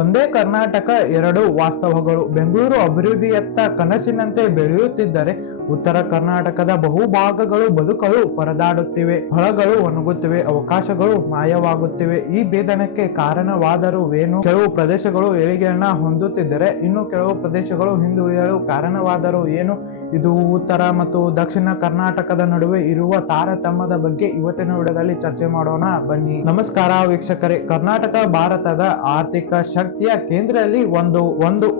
ಒಂದೇ ಕರ್ನಾಟಕ ಎರಡು ವಾಸ್ತವಗಳು. ಬೆಂಗಳೂರು ಅಭಿವೃದ್ಧಿಯತ್ತ ಕನಸಿನಂತೆ ಬೆಳೆಯುತ್ತಿದ್ದರೆ ಉತ್ತರ ಕರ್ನಾಟಕದ ಬಹುಭಾಗಗಳು ಬದುಕಲು ಪರದಾಡುತ್ತಿವೆ. ಹೊಳಗಳು ಒಣಗುತ್ತಿವೆ, ಅವಕಾಶಗಳು ಮಾಯವಾಗುತ್ತಿವೆ. ಈ ಭೇದನಕ್ಕೆ ಕಾರಣವಾದರುವೇನು? ಕೆಲವು ಪ್ರದೇಶಗಳು ಏಳಿಗೆಯನ್ನ ಹೊಂದುತ್ತಿದ್ದರೆ ಇನ್ನು ಕೆಲವು ಪ್ರದೇಶಗಳು ಹಿಂದುಳಿಯಲು ಕಾರಣವಾದರೂ ಏನು? ಇದು ಉತ್ತರ ಮತ್ತು ದಕ್ಷಿಣ ಕರ್ನಾಟಕದ ನಡುವೆ ಇರುವ ತಾರತಮ್ಯದ ಬಗ್ಗೆ ಇವತ್ತಿನ ವಿಡಿಯೋದಲ್ಲಿ ಚರ್ಚೆ ಮಾಡೋಣ ಬನ್ನಿ. ನಮಸ್ಕಾರ ವೀಕ್ಷಕರೇ. ಕರ್ನಾಟಕ ಭಾರತದ ಆರ್ಥಿಕ ಶಕ್ತಿಯ ಕೇಂದ್ರದಲ್ಲಿ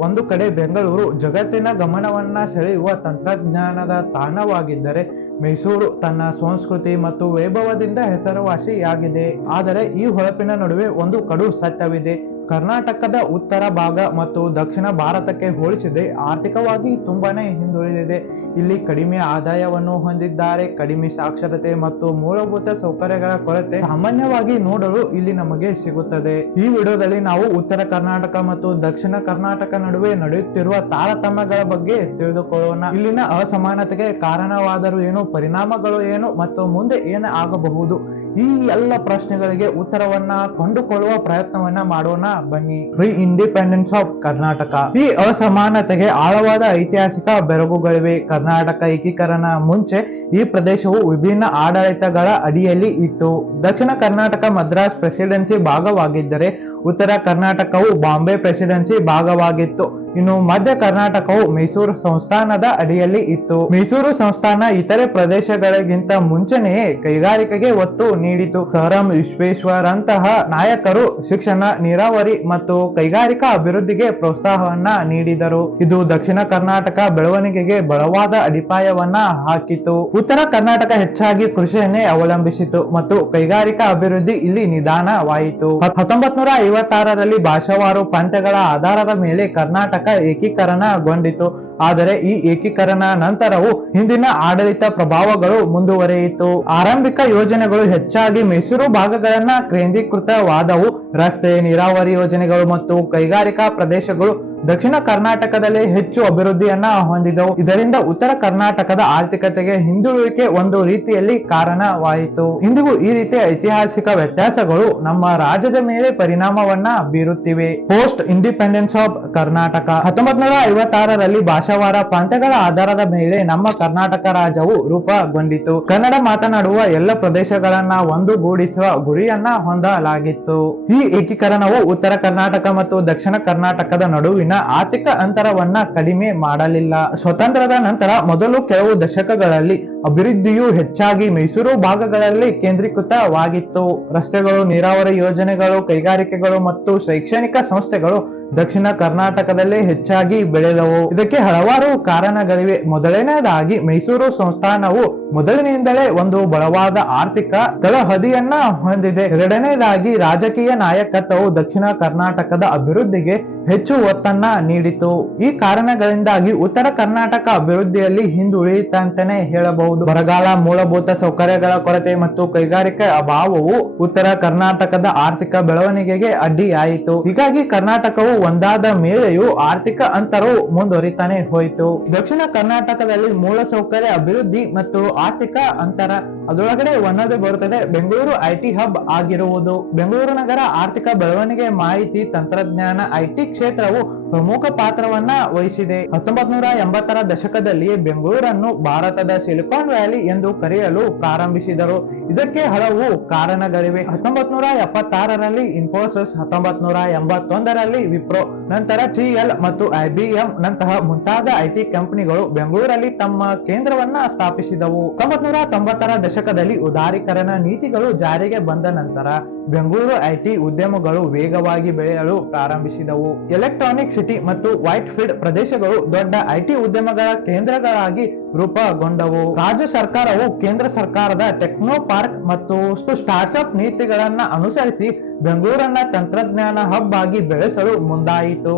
ಒಂದು ಕಡೆ ಬೆಂಗಳೂರು ಜಗತ್ತಿನ ಗಮನವನ್ನ ಸೆಳೆಯುವ ತಂತ್ರಜ್ಞಾನದ ತಾಣವಾಗಿದ್ದರೆ, ಮೈಸೂರು ತನ್ನ ಸಂಸ್ಕೃತಿ ಮತ್ತು ವೈಭವದಿಂದ ಹೆಸರುವಾಸಿಯಾಗಿದೆ. ಆದರೆ ಈ ಹೊಳಪಿನ ನಡುವೆ ಒಂದು ಕಡು ಸತ್ಯವಿದೆ. ಕರ್ನಾಟಕದ ಉತ್ತರ ಭಾಗ ಮತ್ತು ದಕ್ಷಿಣ ಭಾರತಕ್ಕೆ ಹೋಲಿಸಿದೆ ಆರ್ಥಿಕವಾಗಿ ತುಂಬಾನೇ ಹಿಂದುಳಿದಿದೆ. ಇಲ್ಲಿ ಕಡಿಮೆ ಆದಾಯವನ್ನು ಹೊಂದಿದ್ದಾರೆ, ಕಡಿಮೆ ಸಾಕ್ಷರತೆ ಮತ್ತು ಮೂಲಭೂತ ಸೌಕರ್ಯಗಳ ಕೊರತೆ ಸಾಮಾನ್ಯವಾಗಿ ನೋಡಲು ಇಲ್ಲಿ ನಮಗೆ ಸಿಗುತ್ತದೆ. ಈ ವಿಡಿಯೋದಲ್ಲಿ ನಾವು ಉತ್ತರ ಕರ್ನಾಟಕ ಮತ್ತು ದಕ್ಷಿಣ ಕರ್ನಾಟಕ ನಡುವೆ ನಡೆಯುತ್ತಿರುವ ತಾರತಮ್ಯಗಳ ಬಗ್ಗೆ ತಿಳಿದುಕೊಳ್ಳೋಣ. ಇಲ್ಲಿನ ಅಸಮಾನತೆಗೆ ಕಾರಣವಾದರೂ ಏನು, ಪರಿಣಾಮಗಳು ಏನು ಮತ್ತು ಮುಂದೆ ಏನು ಆಗಬಹುದು, ಈ ಎಲ್ಲ ಪ್ರಶ್ನೆಗಳಿಗೆ ಉತ್ತರವನ್ನ ಕಂಡುಕೊಳ್ಳುವ ಪ್ರಯತ್ನವನ್ನ ಮಾಡೋಣ ಬನ್ನಿ. Pre independence of Karnataka. ಈ ಅಸಮಾನತೆಗೆ ಆಳವಾದ ಐತಿಹಾಸಿಕ ಬೆರಗುಗಳಿವೆ. ಕರ್ನಾಟಕ ಏಕೀಕರಣ ಮುಂಚೆ ಈ ಪ್ರದೇಶವು ವಿಭಿನ್ನ ಆಡಳಿತಗಳ ಅಡಿಯಲ್ಲಿ ಇತ್ತು. ದಕ್ಷಿಣ ಕರ್ನಾಟಕ ಮದ್ರಾಸ್ ಪ್ರೆಸಿಡೆನ್ಸಿ ಭಾಗವಾಗಿದ್ದರೆ ಉತ್ತರ ಕರ್ನಾಟಕವು ಬಾಂಬೆ ಪ್ರೆಸಿಡೆನ್ಸಿ ಭಾಗವಾಗಿತ್ತು. ಇನ್ನು ಮಧ್ಯ ಕರ್ನಾಟಕವು ಮೈಸೂರು ಸಂಸ್ಥಾನದ ಅಡಿಯಲ್ಲಿ ಇತ್ತು. ಮೈಸೂರು ಸಂಸ್ಥಾನ ಇತರೆ ಪ್ರದೇಶಗಳಿಗಿಂತ ಮುಂಚೆನೆಯೇ ಕೈಗಾರಿಕೆಗೆ ಒತ್ತು ನೀಡಿತು. ಸರ್ ಎಂ ವಿಶ್ವೇಶ್ವರಂತಹ ನಾಯಕರು ಶಿಕ್ಷಣ, ನೀರಾವರಿ ಮತ್ತು ಕೈಗಾರಿಕಾ ಅಭಿವೃದ್ಧಿಗೆ ಪ್ರೋತ್ಸಾಹವನ್ನ ನೀಡಿದರು. ಇದು ದಕ್ಷಿಣ ಕರ್ನಾಟಕ ಬೆಳವಣಿಗೆಗೆ ಬಲವಾದ ಅಡಿಪಾಯವನ್ನ ಹಾಕಿತು. ಉತ್ತರ ಕರ್ನಾಟಕ ಹೆಚ್ಚಾಗಿ ಕೃಷಿಯನ್ನೇ ಅವಲಂಬಿಸಿತು ಮತ್ತು ಕೈಗಾರಿಕಾ ಅಭಿವೃದ್ಧಿ ಇಲ್ಲಿ ನಿಧಾನವಾಯಿತು. 1956ರಲ್ಲಿ ಭಾಷಾವಾರು ಪ್ರಾಂತ್ಯಗಳ ಆಧಾರದ ಮೇಲೆ ಕರ್ನಾಟಕ ಏಕೀಕರಣಗೊಂಡಿತು. ಆದರೆ ಈ ಏಕೀಕರಣ ನಂತರವೂ ಹಿಂದಿನ ಆಡಳಿತ ಪ್ರಭಾವಗಳು ಮುಂದುವರಿಯಿತು. ಆರಂಭಿಕ ಯೋಜನೆಗಳು ಹೆಚ್ಚಾಗಿ ಮೈಸೂರು ಭಾಗಗಳನ್ನ ಕೇಂದ್ರೀಕೃತವಾದವು. ರಸ್ತೆ, ನೀರಾವರಿ ಯೋಜನೆಗಳು ಮತ್ತು ಕೈಗಾರಿಕಾ ಪ್ರದೇಶಗಳು ದಕ್ಷಿಣ ಕರ್ನಾಟಕದಲ್ಲಿ ಹೆಚ್ಚು ಅಭಿವೃದ್ಧಿಯನ್ನ ಹೊಂದಿದವು. ಇದರಿಂದ ಉತ್ತರ ಕರ್ನಾಟಕದ ಆರ್ಥಿಕತೆಗೆ ಹಿಂದುಳುವಿಕೆ ಒಂದು ರೀತಿಯಲ್ಲಿ ಕಾರಣವಾಯಿತು. ಇಂದಿಗೂ ಈ ರೀತಿಯ ಐತಿಹಾಸಿಕ ವ್ಯತ್ಯಾಸಗಳು ನಮ್ಮ ರಾಜ್ಯದ ಮೇಲೆ ಪರಿಣಾಮವನ್ನ ಬೀರುತ್ತಿವೆ. Post independence of Karnataka. 1956ರಲ್ಲಿ ಭಾಷಾವಾರ ಪ್ರಾಂತ್ಯಗಳ ಆಧಾರದ ಮೇಲೆ ನಮ್ಮ ಕರ್ನಾಟಕ ರಾಜ್ಯವು ರೂಪುಗೊಂಡಿತು. ಕನ್ನಡ ಮಾತನಾಡುವ ಎಲ್ಲ ಪ್ರದೇಶಗಳನ್ನ ಒಂದುಗೂಡಿಸುವ ಗುರಿಯನ್ನ ಹೊಂದಲಾಗಿತ್ತು. ಈ ಏಕೀಕರಣವು ಉತ್ತರ ಕರ್ನಾಟಕ ಮತ್ತು ದಕ್ಷಿಣ ಕರ್ನಾಟಕದ ನಡುವಿನ ಆರ್ಥಿಕ ಅಂತರವನ್ನ ಕಡಿಮೆ ಮಾಡಲಿಲ್ಲ. ಸ್ವತಂತ್ರದ ನಂತರ ಮೊದಲು ಕೆಲವು ದಶಕಗಳಲ್ಲಿ ಅಭಿವೃದ್ಧಿಯು ಹೆಚ್ಚಾಗಿ ಮೈಸೂರು ಭಾಗಗಳಲ್ಲಿ ಕೇಂದ್ರೀಕೃತವಾಗಿತ್ತು. ರಸ್ತೆಗಳು, ನೀರಾವರಿ ಯೋಜನೆಗಳು, ಕೈಗಾರಿಕೆಗಳು ಮತ್ತು ಶೈಕ್ಷಣಿಕ ಸಂಸ್ಥೆಗಳು ದಕ್ಷಿಣ ಕರ್ನಾಟಕದಲ್ಲೇ ಹೆಚ್ಚಾಗಿ ಬೆಳೆದವು. ಇದಕ್ಕೆ ಹಲವಾರು ಕಾರಣಗಳಿವೆ. ಮೊದಲನೆಯದಾಗಿ, ಮೈಸೂರು ಸಂಸ್ಥಾನವು ಮೊದಲಿನಿಂದಲೇ ಒಂದು ಬಲವಾದ ಆರ್ಥಿಕ ತಳಹದಿಯನ್ನ ಹೊಂದಿದೆ. ಎರಡನೇದಾಗಿ, ರಾಜಕೀಯ ನಾಯಕತ್ವವು ದಕ್ಷಿಣ ಕರ್ನಾಟಕದ ಅಭಿವೃದ್ಧಿಗೆ ಹೆಚ್ಚು ಒತ್ತನ್ನ ನೀಡಿತು. ಈ ಕಾರಣಗಳಿಂದಾಗಿ ಉತ್ತರ ಕರ್ನಾಟಕ ಅಭಿವೃದ್ಧಿಯಲ್ಲಿ ಹಿಂದುಳಿಯಿತಂತಾನೆ ಹೇಳಬಹುದು. ಬರಗಾಲ, ಮೂಲಭೂತ ಸೌಕರ್ಯಗಳ ಕೊರತೆ ಮತ್ತು ಕೈಗಾರಿಕೆ ಅಭಾವವು ಉತ್ತರ ಕರ್ನಾಟಕದ ಆರ್ಥಿಕ ಬೆಳವಣಿಗೆಗೆ ಅಡ್ಡಿಯಾಯಿತು. ಹೀಗಾಗಿ ಕರ್ನಾಟಕವು ಒಂದಾದ ಮೇಲೆಯೂ ಆರ್ಥಿಕ ಅಂತರವು ಮುಂದುವರಿತಾನೆ ಹೋಯಿತು. ದಕ್ಷಿಣ ಕರ್ನಾಟಕದಲ್ಲಿ ಮೂಲ ಸೌಕರ್ಯ ಅಭಿವೃದ್ಧಿ ಮತ್ತು ಆರ್ಥಿಕ ಅಂತರ ಅದರೊಳಗಡೆ ಒಂದೊಂದು ಬರುತ್ತದೆ. ಬೆಂಗಳೂರು ಐಟಿ ಹಬ್ ಆಗಿರುವುದು. ಬೆಂಗಳೂರು ನಗರ ಆರ್ಥಿಕ ಬೆಳವಣಿಗೆ, ಮಾಹಿತಿ ತಂತ್ರಜ್ಞಾನ, ಐಟಿ ಕ್ಷೇತ್ರವು ಪ್ರಮುಖ ಪಾತ್ರವನ್ನ ವಹಿಸಿದೆ. 1980ರ ದಶಕದಲ್ಲಿ ಬೆಂಗಳೂರನ್ನು ಭಾರತದ ಸಿಲಿಕಾನ್ ವ್ಯಾಲಿ ಎಂದು ಕರೆಯಲು ಪ್ರಾರಂಭಿಸಿದರು. ಇದಕ್ಕೆ ಹಲವು ಕಾರಣಗಳಿವೆ. 1976ರಲ್ಲಿ ಇನ್ಫೋಸಿಸ್, 1981ರಲ್ಲಿ ವಿಪ್ರೋ, ನಂತರ TCL ಮತ್ತು IBM ನಂತಹ ಮುಂತಾದ ಐಟಿ ಕಂಪನಿಗಳು ಬೆಂಗಳೂರಲ್ಲಿ ತಮ್ಮ ಕೇಂದ್ರವನ್ನ ಸ್ಥಾಪಿಸಿದವು. 1990ರ ದಶಕದಲ್ಲಿ ಉದಾರೀಕರಣ ನೀತಿಗಳು ಜಾರಿಗೆ ಬಂದ ನಂತರ ಬೆಂಗಳೂರು ಐಟಿ ಉದ್ಯಮಗಳು ವೇಗವಾಗಿ ಬೆಳೆಯಲು ಪ್ರಾರಂಭಿಸಿದವು. ಎಲೆಕ್ಟ್ರಾನಿಕ್ ಸಿಟಿ ಮತ್ತು ವೈಟ್ ಫೀಲ್ಡ್ ಪ್ರದೇಶಗಳು ದೊಡ್ಡ ಐಟಿ ಉದ್ಯಮಗಳ ಕೇಂದ್ರಗಳಾಗಿ ರೂಪುಗೊಂಡವು. ರಾಜ್ಯ ಸರ್ಕಾರವು ಕೇಂದ್ರ ಸರ್ಕಾರದ ಟೆಕ್ನೋ ಪಾರ್ಕ್ ಮತ್ತು ಸ್ಟಾರ್ಟ್ಅಪ್ ನೀತಿಗಳನ್ನ ಅನುಸರಿಸಿ ಬೆಂಗಳೂರನ್ನ ತಂತ್ರಜ್ಞಾನ ಹಬ್ ಆಗಿ ಬೆಳೆಸಲು ಮುಂದಾಯಿತು.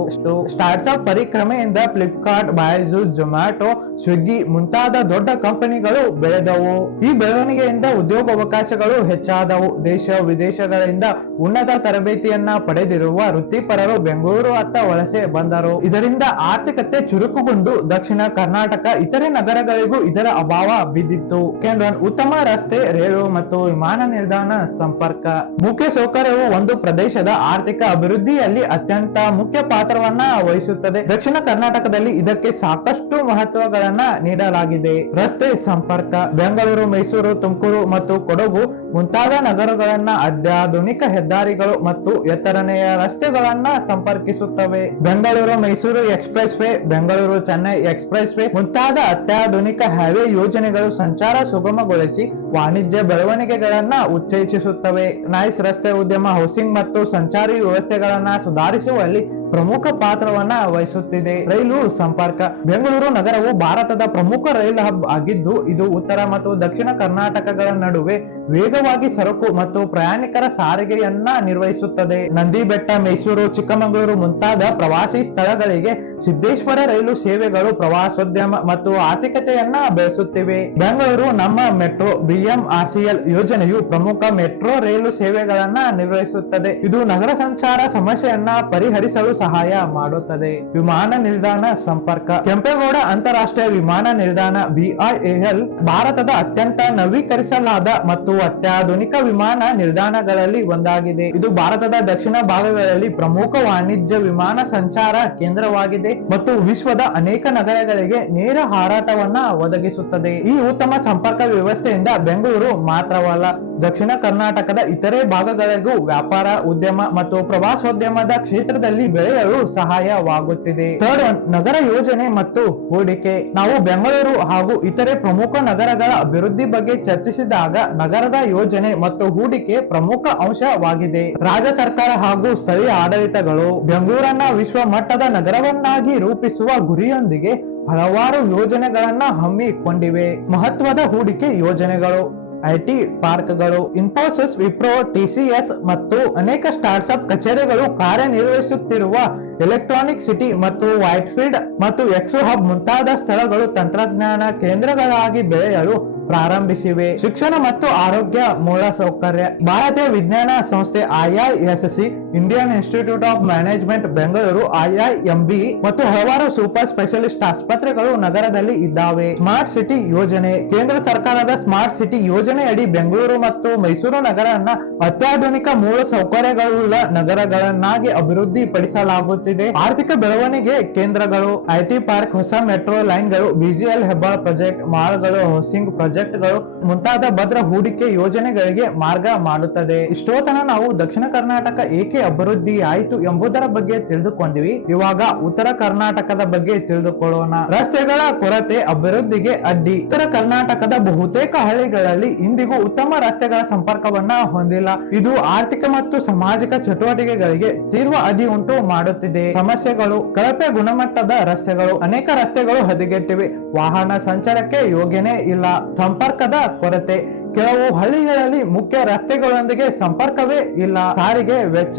ಸ್ಟಾರ್ಟ್ಅಪ್ ಪರಿಕ್ರಮೆಯಿಂದ ಫ್ಲಿಪ್ಕಾರ್ಟ್, ಬೈಜೂಸ್, ಜೊಮ್ಯಾಟೊ, ಸ್ವಿಗ್ಗಿ ಮುಂತಾದ ದೊಡ್ಡ ಕಂಪನಿಗಳು ಬೆಳೆದವು. ಈ ಬೆಳವಣಿಗೆಯಿಂದ ಉದ್ಯೋಗಾವಕಾಶಗಳು ಹೆಚ್ಚಾದವು. ದೇಶ ವಿದೇಶಗಳಿಂದ ಉನ್ನತ ತರಬೇತಿಯನ್ನ ಪಡೆದಿರುವ ವೃತ್ತಿಪರರು ಬೆಂಗಳೂರು ಅತ್ತ ವಲಸೆ ಬಂದರು. ಇದರಿಂದ ಆರ್ಥಿಕತೆ ಚುರುಕುಗೊಂಡು ದಕ್ಷಿಣ ಕರ್ನಾಟಕ ಇತರೆ ನಗರಗಳ ಸ್ಥಳಗಳಿಗೂ ಇದರ ಅಭಾವ ಬಿದ್ದಿತ್ತು. ಉತ್ತಮ ರಸ್ತೆ, ರೈಲು ಮತ್ತು ವಿಮಾನ ನಿಲ್ದಾಣ ಸಂಪರ್ಕ. ಮುಖ್ಯ ಸೌಕರ್ಯವು ಒಂದು ಪ್ರದೇಶದ ಆರ್ಥಿಕ ಅಭಿವೃದ್ಧಿಯಲ್ಲಿ ಅತ್ಯಂತ ಮುಖ್ಯ ಪಾತ್ರವನ್ನ ವಹಿಸುತ್ತದೆ. ದಕ್ಷಿಣ ಕರ್ನಾಟಕದಲ್ಲಿ ಇದಕ್ಕೆ ಸಾಕಷ್ಟು ಮಹತ್ವಗಳನ್ನ ನೀಡಲಾಗಿದೆ. ರಸ್ತೆ ಸಂಪರ್ಕ. ಬೆಂಗಳೂರು, ಮೈಸೂರು, ತುಮಕೂರು ಮತ್ತು ಕೊಡಗು ಮುಂತಾದ ನಗರಗಳನ್ನ ಅತ್ಯಾಧುನಿಕ ಹೆದ್ದಾರಿಗಳು ಮತ್ತು ಎತ್ತರನೆಯ ರಸ್ತೆಗಳನ್ನ ಸಂಪರ್ಕಿಸುತ್ತವೆ. Bengaluru Mysuru expressway, Bengaluru Chennai expressway ಮುಂತಾದ ಅತ್ಯಾಧುನಿಕ ಹೈವೇ ಯೋಜನೆಗಳು ಸಂಚಾರ ಸುಗಮಗೊಳಿಸಿ ವಾಣಿಜ್ಯ ಬೆಳವಣಿಗೆಗಳನ್ನ ಉತ್ತೇಜಿಸುತ್ತವೆ. ನೈಸ್ ರಸ್ತೆ ಉದ್ಯಮ, ಹೌಸಿಂಗ್ ಮತ್ತು ಸಂಚಾರಿ ವ್ಯವಸ್ಥೆಗಳನ್ನ ಸುಧಾರಿಸುವಲ್ಲಿ ಪ್ರಮುಖ ಪಾತ್ರವನ್ನ ವಹಿಸುತ್ತಿದೆ. ರೈಲು ಸಂಪರ್ಕ. ಬೆಂಗಳೂರು ನಗರವು ಭಾರತದ ಪ್ರಮುಖ ರೈಲು ಹಬ್ ಆಗಿದ್ದು, ಇದು ಉತ್ತರ ಮತ್ತು ದಕ್ಷಿಣ ಕರ್ನಾಟಕಗಳ ನಡುವೆ ವೇಗವಾಗಿ ಸರಕು ಮತ್ತು ಪ್ರಯಾಣಿಕರ ಸಾರಿಗೆಯನ್ನ ನಿರ್ವಹಿಸುತ್ತದೆ. ನಂದಿ ಬೆಟ್ಟ, ಮೈಸೂರು, ಚಿಕ್ಕಮಗಳೂರು ಮುಂತಾದ ಪ್ರವಾಸಿ ಸ್ಥಳಗಳಿಗೆ ಸಿದ್ದೇಶ್ವರ ರೈಲು ಸೇವೆಗಳು ಪ್ರವಾಸೋದ್ಯಮ ಮತ್ತು ಆರ್ಥಿಕತೆಯನ್ನ ಬೆಳೆಸುತ್ತಿವೆ. ಬೆಂಗಳೂರು ನಮ್ಮ ಮೆಟ್ರೋ BMRCL ಯೋಜನೆಯು ಪ್ರಮುಖ ಮೆಟ್ರೋ ರೈಲು ಸೇವೆಗಳನ್ನ ನಿರ್ವಹಿಸುತ್ತದೆ. ಇದು ನಗರ ಸಂಚಾರ ಸಮಸ್ಯೆಯನ್ನ ಪರಿಹರಿಸಲು ಸಹಾಯ ಮಾಡುತ್ತದೆ. ವಿಮಾನ ನಿಲ್ದಾಣ ಸಂಪರ್ಕ. ಕೆಂಪೇಗೌಡ ಅಂತಾರಾಷ್ಟ್ರೀಯ ವಿಮಾನ ನಿಲ್ದಾಣ BIAL ಭಾರತದ ಅತ್ಯಂತ ನವೀಕರಿಸಲಾದ ಮತ್ತು ಅತ್ಯಾಧುನಿಕ ವಿಮಾನ ನಿಲ್ದಾಣಗಳಲ್ಲಿ ಒಂದಾಗಿದೆ. ಇದು ಭಾರತದ ದಕ್ಷಿಣ ಭಾಗಗಳಲ್ಲಿ ಪ್ರಮುಖ ವಾಣಿಜ್ಯ ವಿಮಾನ ಸಂಚಾರ ಕೇಂದ್ರವಾಗಿದೆ ಮತ್ತು ವಿಶ್ವದ ಅನೇಕ ನಗರಗಳಿಗೆ ನೇರ ಹಾರಾಟವನ್ನ ಒದಗಿಸುತ್ತದೆ. ಈ ಉತ್ತಮ ಸಂಪರ್ಕ ವ್ಯವಸ್ಥೆಯಿಂದ ಬೆಂಗಳೂರು ಮಾತ್ರವಲ್ಲ, ದಕ್ಷಿಣ ಕರ್ನಾಟಕದ ಇತರೆ ಭಾಗಗಳಿಗೂ ವ್ಯಾಪಾರ, ಉದ್ಯಮ ಮತ್ತು ಪ್ರವಾಸೋದ್ಯಮದ ಕ್ಷೇತ್ರದಲ್ಲಿ ಬೆಳೆಯಲು ಸಹಾಯವಾಗುತ್ತಿದೆ. ನಗರ ಯೋಜನೆ ಮತ್ತು ಹೂಡಿಕೆ. ನಾವು ಬೆಂಗಳೂರು ಹಾಗೂ ಇತರೆ ಪ್ರಮುಖ ನಗರಗಳ ಅಭಿವೃದ್ಧಿ ಬಗ್ಗೆ ಚರ್ಚಿಸಿದಾಗ ನಗರದ ಯೋಜನೆ ಮತ್ತು ಹೂಡಿಕೆ ಪ್ರಮುಖ ಅಂಶವಾಗಿದೆ. ರಾಜ್ಯ ಸರ್ಕಾರ ಹಾಗೂ ಸ್ಥಳೀಯ ಆಡಳಿತಗಳು ಬೆಂಗಳೂರನ್ನ ವಿಶ್ವ ಮಟ್ಟದ ನಗರವನ್ನಾಗಿ ರೂಪಿಸುವ ಗುರಿಯೊಂದಿಗೆ ಹಲವಾರು ಯೋಜನೆಗಳನ್ನ ಹಮ್ಮಿಕೊಂಡಿವೆ. ಮಹತ್ವದ ಹೂಡಿಕೆ ಯೋಜನೆಗಳು. IT ಪಾರ್ಕ್ಗಳು. ಇನ್ಫೋಸಿಸ್, ವಿಪ್ರೋ, TCS ಮತ್ತು ಅನೇಕ ಸ್ಟಾರ್ಟ್ಅಪ್ ಕಚೇರಿಗಳು ಕಾರ್ಯನಿರ್ವಹಿಸುತ್ತಿರುವ ಎಲೆಕ್ಟ್ರಾನಿಕ್ ಸಿಟಿ ಮತ್ತು ವೈಟ್ಫೀಲ್ಡ್ ಮತ್ತು ಎಕ್ಸೋ ಹಬ್ ಮುಂತಾದ ಸ್ಥಳಗಳು ತಂತ್ರಜ್ಞಾನ ಕೇಂದ್ರಗಳಾಗಿ ಬೆಳೆಯಲು ಪ್ರಾರಂಭಿಸಿವೆ. ಶಿಕ್ಷಣ ಮತ್ತು ಆರೋಗ್ಯ ಮೂಲಸೌಕರ್ಯ. ಭಾರತೀಯ ವಿಜ್ಞಾನ ಸಂಸ್ಥೆ IISc, Indian institute of management Bengaluru IIMB ಮತ್ತು ಹಲವಾರು ಸೂಪರ್ ಸ್ಪೆಷಲಿಸ್ಟ್ ಆಸ್ಪತ್ರೆಗಳು ನಗರದಲ್ಲಿ ಇದ್ದಾವೆ. ಸ್ಮಾರ್ಟ್ ಸಿಟಿ ಯೋಜನೆ. ಕೇಂದ್ರ ಸರ್ಕಾರದ ಸ್ಮಾರ್ಟ್ ಸಿಟಿ ಯೋಜನೆಯಡಿ ಬೆಂಗಳೂರು ಮತ್ತು ಮೈಸೂರು ನಗರನ್ನ ಅತ್ಯಾಧುನಿಕ ಮೂಲ ಸೌಕರ್ಯಗಳುಳ್ಳ ನಗರಗಳನ್ನಾಗಿ ಅಭಿವೃದ್ಧಿ ಪಡಿಸಲಾಗುತ್ತಿದೆ. ಆರ್ಥಿಕ ಬೆಳವಣಿಗೆ ಕೇಂದ್ರಗಳು. IT ಪಾರ್ಕ್, ಹೊಸ ಮೆಟ್ರೋ ಲೈನ್ಗಳು, BGL ಹೆಬ್ಬಾಳ ಪ್ರಾಜೆಕ್ಟ್, ಮಾಲ್ಗಳು, ಹೌಸಿಂಗ್ ಪ್ರಾಜೆಕ್ಟ್ಗಳು ಮುಂತಾದ ಭದ್ರ ಹೂಡಿಕೆ ಯೋಜನೆಗಳಿಗೆ ಮಾರ್ಗ ಮಾಡುತ್ತದೆ. ಇಷ್ಟೋತನ ನಾವು ದಕ್ಷಿಣ ಕರ್ನಾಟಕ ಏಕೆ ಅಭಿವೃದ್ಧಿ ಆಯಿತು ಎಂಬುದರ ಬಗ್ಗೆ ತಿಳಿದುಕೊಂಡಿವಿ. ಇವಾಗ ಉತ್ತರ ಕರ್ನಾಟಕದ ಬಗ್ಗೆ ತಿಳಿದುಕೊಳ್ಳೋಣ. ರಸ್ತೆಗಳ ಕೊರತೆ ಅಭಿವೃದ್ಧಿಗೆ ಅಡ್ಡಿ. ಉತ್ತರ ಕರ್ನಾಟಕದ ಬಹುತೇಕ ಹಳ್ಳಿಗಳಲ್ಲಿ ಇಂದಿಗೂ ಉತ್ತಮ ರಸ್ತೆಗಳ ಸಂಪರ್ಕವನ್ನ ಹೊಂದಿಲ್ಲ. ಇದು ಆರ್ಥಿಕ ಮತ್ತು ಸಾಮಾಜಿಕ ಚಟುವಟಿಕೆಗಳಿಗೆ ತೀವ್ರ ಅಡ್ಡಿ ಉಂಟು ಮಾಡುತ್ತಿದೆ. ಸಮಸ್ಯೆಗಳು. ಕಳಪೆ ಗುಣಮಟ್ಟದ ರಸ್ತೆಗಳು. ಅನೇಕ ರಸ್ತೆಗಳು ಹದಗೆಟ್ಟಿವೆ. ವಾಹನ ಸಂಚಾರಕ್ಕೆ ಯೋಗ್ಯನೇ ಇಲ್ಲ. ಸಂಪರ್ಕದ ಕೊರತೆ. ಕೆಲವು ಹಳ್ಳಿಗಳಲ್ಲಿ ಮುಖ್ಯ ರಸ್ತೆಗಳೊಂದಿಗೆ ಸಂಪರ್ಕವೇ ಇಲ್ಲ. ಸಾರಿಗೆ ವೆಚ್ಚ.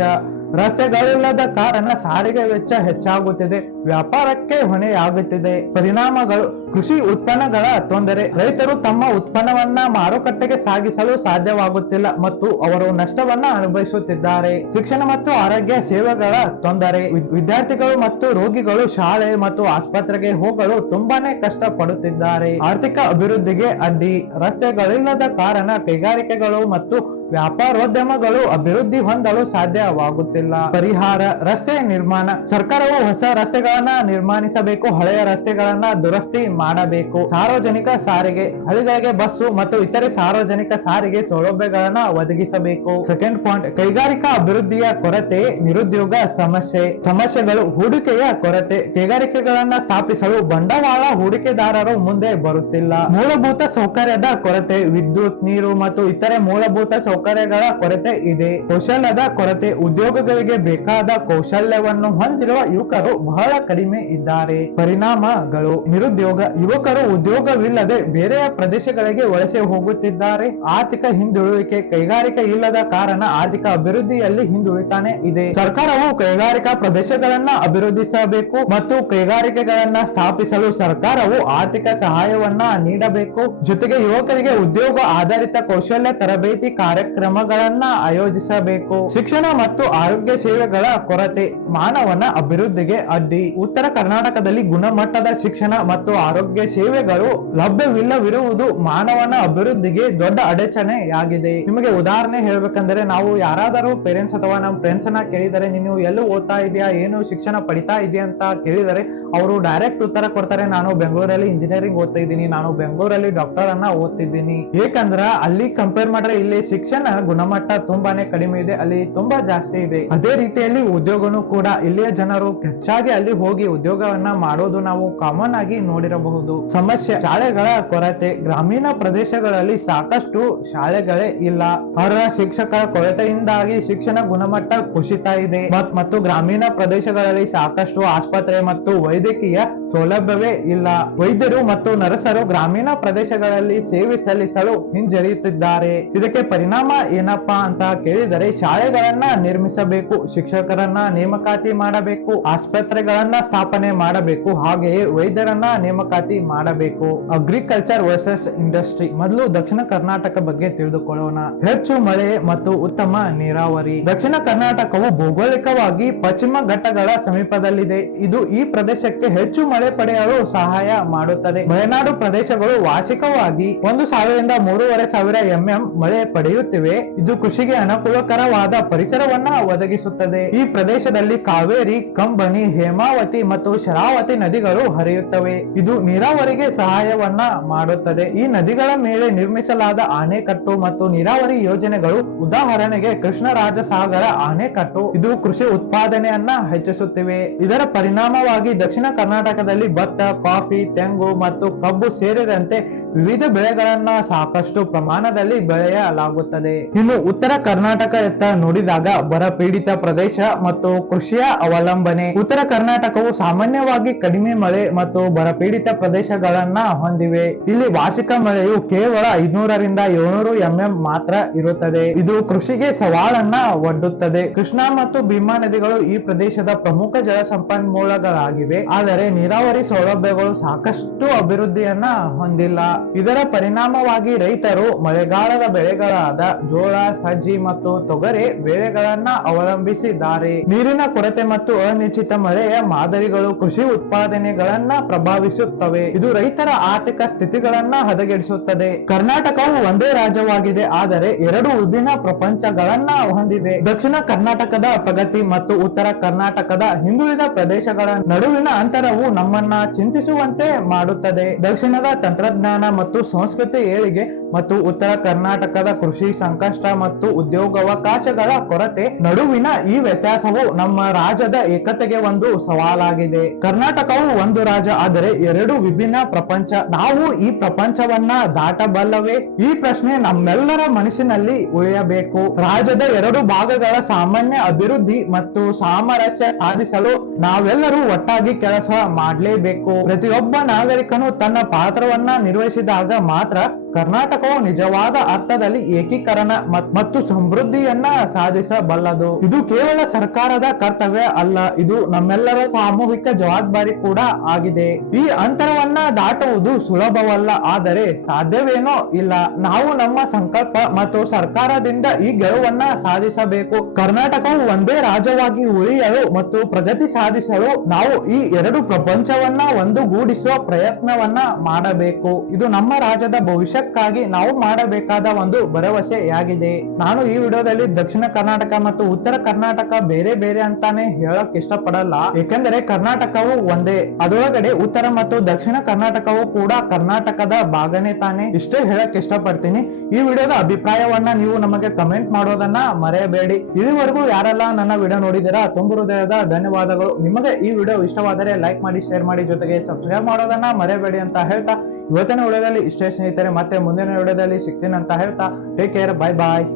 ರಸ್ತೆಗಳಿಲ್ಲದ ಕಾರಣ ಸಾರಿಗೆ ವೆಚ್ಚ ಹೆಚ್ಚಾಗುತ್ತಿದೆ, ವ್ಯಾಪಾರಕ್ಕೆ ಹೊಣೆಯಾಗುತ್ತಿದೆ. ಪರಿಣಾಮಗಳು. ಕೃಷಿ ಉತ್ಪನ್ನಗಳ ತೊಂದರೆ. ರೈತರು ತಮ್ಮ ಉತ್ಪನ್ನವನ್ನ ಮಾರುಕಟ್ಟೆಗೆ ಸಾಗಿಸಲು ಸಾಧ್ಯವಾಗುತ್ತಿಲ್ಲ ಮತ್ತು ಅವರು ನಷ್ಟವನ್ನ ಅನುಭವಿಸುತ್ತಿದ್ದಾರೆ. ಶಿಕ್ಷಣ ಮತ್ತು ಆರೋಗ್ಯ ಸೇವೆಗಳ ತೊಂದರೆ. ವಿದ್ಯಾರ್ಥಿಗಳು ಮತ್ತು ರೋಗಿಗಳು ಶಾಲೆ ಮತ್ತು ಆಸ್ಪತ್ರೆಗೆ ಹೋಗಲು ತುಂಬಾನೇ ಕಷ್ಟ ಪಡುತ್ತಿದ್ದಾರೆ. ಆರ್ಥಿಕ ಅಭಿವೃದ್ಧಿಗೆ ಅಡ್ಡಿ. ರಸ್ತೆಗಳಿಲ್ಲದ ಕಾರಣ ಕೈಗಾರಿಕೆಗಳು ಮತ್ತು ವ್ಯಾಪಾರೋದ್ಯಮಗಳು ಅಭಿವೃದ್ಧಿ ಹೊಂದಲು ಸಾಧ್ಯವಾಗುತ್ತಿಲ್ಲ. ಪರಿಹಾರ. ರಸ್ತೆ ನಿರ್ಮಾಣ. ಸರ್ಕಾರವು ಹೊಸ ರಸ್ತೆಗಳನ್ನ ನಿರ್ಮಾಣಿಸಬೇಕು, ಹಳೆಯ ರಸ್ತೆಗಳನ್ನ ದುರಸ್ತಿ ಮಾಡಬೇಕು. ಸಾರ್ವಜನಿಕ ಸಾರಿಗೆ. ಹಳ್ಳಿಗಳಿಗೆ ಬಸ್ಸು ಮತ್ತು ಇತರೆ ಸಾರ್ವಜನಿಕ ಸಾರಿಗೆ ಸೌಲಭ್ಯಗಳನ್ನ ಒದಗಿಸಬೇಕು. ಸೆಕೆಂಡ್ ಪಾಯಿಂಟ್, ಕೈಗಾರಿಕಾ ಅಭಿವೃದ್ಧಿಯ ಕೊರತೆ, ನಿರುದ್ಯೋಗ ಸಮಸ್ಯೆ. ಸಮಸ್ಯೆಗಳು. ಹೂಡಿಕೆಯ ಕೊರತೆ. ಕೈಗಾರಿಕೆಗಳನ್ನ ಸ್ಥಾಪಿಸಲು ಬಂಡವಾಳ ಹೂಡಿಕೆದಾರರು ಮುಂದೆ ಬರುತ್ತಿಲ್ಲ. ಮೂಲಭೂತ ಸೌಕರ್ಯದ ಕೊರತೆ. ವಿದ್ಯುತ್, ನೀರು ಮತ್ತು ಇತರೆ ಮೂಲಭೂತ ಸೌಕರ್ಯಗಳ ಕೊರತೆ ಇದೆ. ಕೌಶಲ್ಯದ ಕೊರತೆ. ಉದ್ಯೋಗಗಳಿಗೆ ಬೇಕಾದ ಕೌಶಲ್ಯವನ್ನು ಹೊಂದಿರುವ ಯುವಕರು ಬಹಳ ಕಡಿಮೆ ಇದ್ದಾರೆ. ಪರಿಣಾಮಗಳು. ನಿರುದ್ಯೋಗ. ಯುವಕರು ಉದ್ಯೋಗವಿಲ್ಲದೆ ಬೇರೆಯ ಪ್ರದೇಶಗಳಿಗೆ ವಲಸೆ ಹೋಗುತ್ತಿದ್ದಾರೆ. ಆರ್ಥಿಕ ಹಿಂದುಳುವಿಕೆ. ಕೈಗಾರಿಕೆ ಇಲ್ಲದ ಕಾರಣ ಆರ್ಥಿಕ ಅಭಿವೃದ್ಧಿಯಲ್ಲಿ ಹಿಂದುಳಿತಾನೆ ಇದೆ. ಸರ್ಕಾರವು ಕೈಗಾರಿಕಾ ಪ್ರದೇಶಗಳನ್ನ ಅಭಿವೃದ್ಧಿಸಬೇಕು ಮತ್ತು ಕೈಗಾರಿಕೆಗಳನ್ನ ಸ್ಥಾಪಿಸಲು ಸರ್ಕಾರವು ಆರ್ಥಿಕ ಸಹಾಯವನ್ನ ನೀಡಬೇಕು. ಜೊತೆಗೆ ಯುವಕರಿಗೆ ಉದ್ಯೋಗ ಆಧಾರಿತ ಕೌಶಲ್ಯ ತರಬೇತಿ ಕಾರ್ಯಕ್ರಮಗಳನ್ನ ಆಯೋಜಿಸಬೇಕು. ಶಿಕ್ಷಣ ಮತ್ತು ಆರೋಗ್ಯ ಸೇವೆಗಳ ಕೊರತೆ ಮಾನವನ ಅಭಿವೃದ್ಧಿಗೆ ಅಡ್ಡಿ. ಉತ್ತರ ಕರ್ನಾಟಕದಲ್ಲಿ ಗುಣಮಟ್ಟದ ಶಿಕ್ಷಣ ಮತ್ತು ಆರೋಗ್ಯ ಸೇವೆಗಳು ಲಭ್ಯವಿಲ್ಲವಿರುವುದು ಮಾನವನ ಅಭಿವೃದ್ಧಿಗೆ ದೊಡ್ಡ ಅಡಚಣೆಯಾಗಿದೆ. ನಿಮಗೆ ಉದಾಹರಣೆ ಹೇಳ್ಬೇಕಂದ್ರೆ, ನಾವು ಯಾರಾದರೂ ಪೇರೆಂಟ್ಸ್ ಅಥವಾ ನಮ್ಮ ಫ್ರೆಂಡ್ಸ್ ಅನ್ನ ಕೇಳಿದರೆ ನೀನು ಎಲ್ಲೂ ಓದ್ತಾ ಇದೆಯಾ, ಏನು ಶಿಕ್ಷಣ ಪಡಿತಾ ಇದೆಯಾ ಅಂತ ಕೇಳಿದರೆ ಅವರು ಡೈರೆಕ್ಟ್ ಉತ್ತರ ಕೊಡ್ತಾರೆ, ನಾನು ಬೆಂಗಳೂರಲ್ಲಿ ಇಂಜಿನಿಯರಿಂಗ್ ಓದ್ತಾ ಇದ್ದೀನಿ, ನಾನು ಬೆಂಗಳೂರಲ್ಲಿ ಡಾಕ್ಟರ್ ಅನ್ನ ಓದ್ತಿದ್ದೀನಿ. ಏಕಂದ್ರ ಅಲ್ಲಿ ಕಂಪೇರ್ ಮಾಡಿದ್ರೆ ಇಲ್ಲಿ ಶಿಕ್ಷಣ ಗುಣಮಟ್ಟ ತುಂಬಾನೇ ಕಡಿಮೆ ಇದೆ, ಅಲ್ಲಿ ತುಂಬಾ ಜಾಸ್ತಿ ಇದೆ. ಅದೇ ರೀತಿಯಲ್ಲಿ ಉದ್ಯೋಗನೂ ಕೂಡ ಇಲ್ಲಿಯ ಜನರು ಹೆಚ್ಚಾಗಿ ಅಲ್ಲಿ ಹೋಗಿ ಉದ್ಯೋಗವನ್ನ ಮಾಡೋದು ನಾವು ಕಾಮನ್ ಆಗಿ ನೋಡಿರಬಹುದು. ಸಮಸ್ಯೆ ಶಾಲೆಗಳ ಕೊರತೆ. ಗ್ರಾಮೀಣ ಪ್ರದೇಶಗಳಲ್ಲಿ ಸಾಕಷ್ಟು ಶಾಲೆಗಳೇ ಇಲ್ಲ. ಅರ್ಹ ಶಿಕ್ಷಕರ ಕೊರತೆಯಿಂದಾಗಿ ಶಿಕ್ಷಣ ಗುಣಮಟ್ಟ ಕುಸಿತಾ ಇದೆ ಮತ್ತು ಗ್ರಾಮೀಣ ಪ್ರದೇಶಗಳಲ್ಲಿ ಸಾಕಷ್ಟು ಆಸ್ಪತ್ರೆ ಮತ್ತು ವೈದ್ಯಕೀಯ ಸೌಲಭ್ಯವೇ ಇಲ್ಲ. ವೈದ್ಯರು ಮತ್ತು ನರ್ಸರು ಗ್ರಾಮೀಣ ಪ್ರದೇಶಗಳಲ್ಲಿ ಸೇವೆ ಸಲ್ಲಿಸಲು ಹಿಂಜರಿಯುತ್ತಿದ್ದಾರೆ. ಇದಕ್ಕೆ ಪರಿಣಾಮ ಏನಪ್ಪಾ ಅಂತ ಕೇಳಿದರೆ, ಶಾಲೆಗಳನ್ನ ನಿರ್ಮಿಸಬೇಕು, ಶಿಕ್ಷಕರನ್ನ ನೇಮಕಾತಿ ಮಾಡಬೇಕು, ಆಸ್ಪತ್ರೆಗಳನ್ನ ಸ್ಥಾಪನೆ ಮಾಡಬೇಕು, ಹಾಗೆಯೇ ವೈದ್ಯರನ್ನ ನೇಮಕಾತಿ ಮಾಡಬೇಕು. Agriculture versus industry. ಮೊದಲು ದಕ್ಷಿಣ ಕರ್ನಾಟಕ ಬಗ್ಗೆ ತಿಳಿದುಕೊಳ್ಳೋಣ. ಹೆಚ್ಚು ಮಳೆ ಮತ್ತು ಉತ್ತಮ ನೀರಾವರಿ. ದಕ್ಷಿಣ ಕರ್ನಾಟಕವು ಭೌಗೋಳಿಕವಾಗಿ ಪಶ್ಚಿಮ ಘಟ್ಟಗಳ ಸಮೀಪದಲ್ಲಿದೆ. ಇದು ಈ ಪ್ರದೇಶಕ್ಕೆ ಹೆಚ್ಚು ಮಳೆ ಪಡೆಯಲು ಸಹಾಯ ಮಾಡುತ್ತದೆ. ಮಲೆನಾಡು ಪ್ರದೇಶಗಳು ವಾರ್ಷಿಕವಾಗಿ 1,000-3,500 mm ಮಳೆ ಪಡೆಯುತ್ತಿವೆ. ಇದು ಕೃಷಿಗೆ ಅನುಕೂಲಕರವಾದ ಪರಿಸರವನ್ನ ಒದಗಿಸುತ್ತದೆ. ಈ ಪ್ರದೇಶದಲ್ಲಿ ಕಾವೇರಿ, ಕಂಬನಿ, ಹೇಮಾವತಿ ಮತ್ತು ಶರಾವತಿ ನದಿಗಳು ಹರಿಯುತ್ತವೆ. ಇದು ನೀರಾವರಿಗೆ ಸಹಾಯವನ್ನ ಮಾಡುತ್ತದೆ. ಈ ನದಿಗಳ ಮೇಲೆ ನಿರ್ಮಿಸಲಾದ ಅಣೆಕಟ್ಟು ಮತ್ತು ನೀರಾವರಿ ಯೋಜನೆಗಳು, ಉದಾಹರಣೆಗೆ ಕೃಷ್ಣರಾಜಸಾಗರ ಅಣೆಕಟ್ಟು, ಇದು ಕೃಷಿ ಉತ್ಪಾದನೆಯನ್ನ ಹೆಚ್ಚಿಸುತ್ತಿವೆ. ಇದರ ಪರಿಣಾಮವಾಗಿ ದಕ್ಷಿಣ ಕರ್ನಾಟಕದಲ್ಲಿ ಭತ್ತ, ಕಾಫಿ, ತೆಂಗು ಮತ್ತು ಕಬ್ಬು ಸೇರಿದಂತೆ ವಿವಿಧ ಬೆಳೆಗಳನ್ನ ಸಾಕಷ್ಟು ಪ್ರಮಾಣದಲ್ಲಿ ಬೆಳೆಯಲಾಗುತ್ತದೆ. ಇನ್ನು ಉತ್ತರ ಕರ್ನಾಟಕ ಎತ್ತ ನೋಡಿದಾಗ ಬರಪೀಡಿತ ಪ್ರದೇಶ ಮತ್ತು ಕೃಷಿಯ ಅವಲಂಬನೆ. ಉತ್ತರ ಕರ್ನಾಟಕವು ಸಾಮಾನ್ಯವಾಗಿ ಕಡಿಮೆ ಮಳೆ ಮತ್ತು ಬರಪೀಡಿತ ಪ್ರದೇಶಗಳನ್ನ ಹೊಂದಿವೆ. ಇಲ್ಲಿ ವಾರ್ಷಿಕ ಮಳೆಯು ಕೇವಲ 500-700 mm ಮಾತ್ರ ಇರುತ್ತದೆ. ಇದು ಕೃಷಿಗೆ ಸವಾಲನ್ನ ಒಡ್ಡುತ್ತದೆ. ಕೃಷ್ಣಾ ಮತ್ತು ಭೀಮಾ ನದಿಗಳು ಈ ಪ್ರದೇಶದ ಪ್ರಮುಖ ಜಲ ಸಂಪನ್ಮೂಲಗಳಾಗಿವೆ, ಆದರೆ ನೀರಾವರಿ ಸೌಲಭ್ಯಗಳು ಸಾಕಷ್ಟು ಅಭಿವೃದ್ಧಿಯನ್ನ ಹೊಂದಿಲ್ಲ. ಇದರ ಪರಿಣಾಮವಾಗಿ ರೈತರು ಮಳೆಗಾಲದ ಬೆಳೆಗಳಾದ ಜೋಳ, ಸಜ್ಜಿ ಮತ್ತು ತೊಗರಿ ಬೆಳೆಗಳನ್ನ ಅವಲಂಬಿಸಿದ್ದಾರೆ. ನೀರಿನ ಕೊರತೆ ಮತ್ತು ಅನಿಶ್ಚಿತ ಮಳೆಯ ಮಾದರಿಗಳು ಕೃಷಿ ಉತ್ಪಾದನೆಗಳನ್ನ ಪ್ರಭಾವಿಸುತ್ತವೆ. ಇದು ರೈತರ ಆರ್ಥಿಕ ಸ್ಥಿತಿಗಳನ್ನ ಹದಗೆಡಿಸುತ್ತದೆ. ಕರ್ನಾಟಕವು ಒಂದೇ ರಾಜ್ಯವಾಗಿದೆ, ಆದರೆ ಎರಡು ವಿಭಿನ್ನ ಪ್ರಪಂಚಗಳನ್ನ ಹೊಂದಿದೆ. ದಕ್ಷಿಣ ಕರ್ನಾಟಕದ ಪ್ರಗತಿ ಮತ್ತು ಉತ್ತರ ಕರ್ನಾಟಕದ ಹಿಂದುಳಿದ ಪ್ರದೇಶಗಳ ನಡುವಿನ ಅಂತರವು ನಮ್ಮನ್ನ ಚಿಂತಿಸುವಂತೆ ಮಾಡುತ್ತದೆ. ದಕ್ಷಿಣದ ತಂತ್ರಜ್ಞಾನ ಮತ್ತು ಸಂಸ್ಕೃತಿ ಏಳಿಗೆ ಮತ್ತು ಉತ್ತರ ಕರ್ನಾಟಕದ ಕೃಷಿ ಸಂಕಷ್ಟ ಮತ್ತು ಉದ್ಯೋಗಾವಕಾಶಗಳ ಕೊರತೆ ನಡುವಿನ ಈ ವ್ಯತ್ಯಾಸವು ನಮ್ಮ ರಾಜ್ಯದ ಏಕತೆಗೆ ಒಂದು ಸವಾಲಾಗಿದೆ. ಕರ್ನಾಟಕವು ಒಂದು ರಾಜ್ಯ, ಆದರೆ ಎರಡು ವಿಭಿನ್ನ ಪ್ರಪಂಚ. ನಾವು ಈ ಪ್ರಪಂಚವನ್ನ ದಾಟಬಲ್ಲವೇ? ಈ ಪ್ರಶ್ನೆ ನಮ್ಮೆಲ್ಲರ ಮನಸ್ಸಿನಲ್ಲಿ ಉಳಿಯಬೇಕು. ರಾಜ್ಯದ ಎರಡು ಭಾಗಗಳ ಸಾಮಾನ್ಯ ಅಭಿವೃದ್ಧಿ ಮತ್ತು ಸಾಮರಸ್ಯ ಸಾಧಿಸಲು ನಾವೆಲ್ಲರೂ ಒಟ್ಟಾಗಿ ಕೆಲಸ ಮಾಡಲೇಬೇಕು. ಪ್ರತಿಯೊಬ್ಬ ನಾಗರಿಕನು ತನ್ನ ಪಾತ್ರವನ್ನ ನಿರ್ವಹಿಸಿದಾಗ ಮಾತ್ರ ಕರ್ನಾಟಕವು ನಿಜವಾದ ಅರ್ಥದಲ್ಲಿ ಏಕೀಕರಣ ಮತ್ತು ಸಮೃದ್ಧಿಯನ್ನ ಸಾಧಿಸಬಲ್ಲದು. ಇದು ಕೇವಲ ಸರ್ಕಾರದ ಕರ್ತವ್ಯ ಅಲ್ಲ, ಇದು ನಮ್ಮೆಲ್ಲರ ಸಾಮೂಹಿಕ ಜವಾಬ್ದಾರಿ ಕೂಡ ಆಗಿದೆ. ಈ ಅಂತರವನ್ನ ದಾಟುವುದು ಸುಲಭವಲ್ಲ, ಆದರೆ ಸಾಧ್ಯವೇನೋ ಇಲ್ಲ. ನಾವು ನಮ್ಮ ಸಂಕಲ್ಪ ಮತ್ತು ಸರ್ಕಾರದಿಂದ ಈ ಗೆಲುವನ್ನ ಸಾಧಿಸಬೇಕು. ಕರ್ನಾಟಕವು ಒಂದೇ ರಾಜ್ಯವಾಗಿ ಉಳಿಯಲು ಮತ್ತು ಪ್ರಗತಿ ಸಾಧಿಸಲು ನಾವು ಈ ಎರಡು ಪ್ರಪಂಚವನ್ನ ಒಂದುಗೂಡಿಸುವ ಪ್ರಯತ್ನವನ್ನ ಮಾಡಬೇಕು. ಇದು ನಮ್ಮ ರಾಜ್ಯದ ಭವಿಷ್ಯಕ್ಕಾಗಿ ನಾವು ಮಾಡಬೇಕಾದ ಒಂದು ಭರವಸೆಯಾಗಿದೆ. ನಾನು ಈ ವಿಡಿಯೋದಲ್ಲಿ ದಕ್ಷಿಣ ಕರ್ನಾಟಕ ಮತ್ತು ಉತ್ತರ ಕರ್ನಾಟಕ ಬೇರೆ ಬೇರೆ ಅಂತಾನೆ ಹೇಳಕ್ ಇಷ್ಟಪಡಲ್ಲ, ಏಕೆಂದರೆ ಕರ್ನಾಟಕವು ಒಂದೇ. ಅದರೊಳಗಡೆ ಉತ್ತರ ಮತ್ತು ದಕ್ಷಿಣ ಕರ್ನಾಟಕವು ಕೂಡ ಕರ್ನಾಟಕದ ಭಾಗನೇ ತಾನೆ. ಇಷ್ಟೇ ಹೇಳಕ್ ಇಷ್ಟಪಡ್ತೀನಿ. ಈ ವಿಡಿಯೋದ ಅಭಿಪ್ರಾಯವನ್ನ ನೀವು ನಮಗೆ ಕಮೆಂಟ್ ಮಾಡೋದನ್ನ ಮರೆಯಬೇಡಿ. ಇಲ್ಲಿವರೆಗೂ ಯಾರೆಲ್ಲ ನನ್ನ ವಿಡಿಯೋ ನೋಡಿದಿರಾ, ತುಂಬ ಹೃದಯದ ಧನ್ಯವಾದಗಳು. ನಿಮಗೆ ಈ ವಿಡಿಯೋ ಇಷ್ಟವಾದರೆ ಲೈಕ್ ಮಾಡಿ, ಶೇರ್ ಮಾಡಿ, ಜೊತೆಗೆ ಸಬ್ಸ್ಕ್ರೈಬ್ ಮಾಡೋದನ್ನ ಮರೆಯಬೇಡಿ ಅಂತ ಹೇಳ್ತಾ ಇವತ್ತಿನ ವಿಡಿಯೋದಲ್ಲಿ ಇಷ್ಟೇ ಸ್ನೇಹಿತರೆ. ಮತ್ತೆ ಮುಂದಿನ ವಿಡಿಯೋದಲ್ಲಿ ಸಿಗ್ತೀನಿ ಅಂತ ಹೇಳ್ತಾ ಟೇಕ್ ಕೇರ್, ಬೈ ಬಾಯ್.